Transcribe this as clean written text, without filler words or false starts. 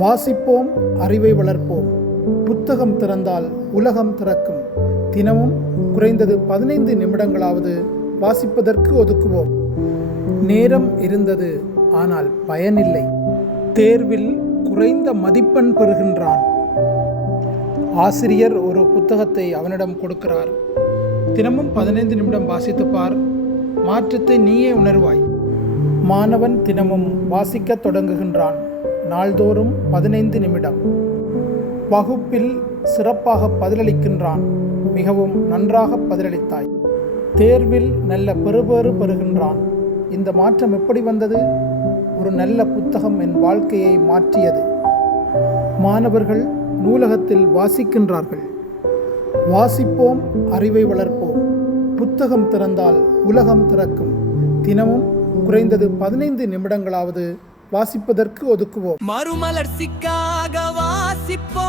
வாசிப்போம், அறிவை வளர்ப்போம். புத்தகம் திறந்தால் உலகம் திறக்கும். தினமும் குறைந்தது 15 நிமிடங்களாவது வாசிப்பதற்கு ஒதுக்குவோம். நேரம் இருந்தது, ஆனால் பயனில்லை. தேர்வில் குறைந்த மதிப்பெண் பெறுகின்றான். ஆசிரியர் ஒரு புத்தகத்தை அவனிடம் கொடுக்கிறார். தினமும் 15 நிமிடம் வாசித்துப் பார், மாற்றத்தை நீயே உணர்வாய். மாணவன் தினமும் வாசிக்கத் தொடங்குகின்றான். நாள்தோறும் 15 நிமிடம். வகுப்பில் சிறப்பாக பதிலளிக்கின்றான். மிகவும் நன்றாக பதிலளித்தாய். தேர்வில் நல்ல பெறுபேறு பெறுகின்றான். இந்த மாற்றம் எப்படி வந்தது? ஒரு நல்ல புத்தகம் என் வாழ்க்கையை மாற்றியது. மாணவர்கள் நூலகத்தில் வாசிக்கின்றார்கள். வாசிப்போம், அறிவை வளர்ப்போம். புத்தகம் திறந்தால் உலகம் திறக்கும். தினமும் குறைந்தது 15 நிமிடங்களாவது வாசிப்பதற்கு ஒதுக்குவோம். மறுமலர்ச்சிக்காக வாசிப்போம்.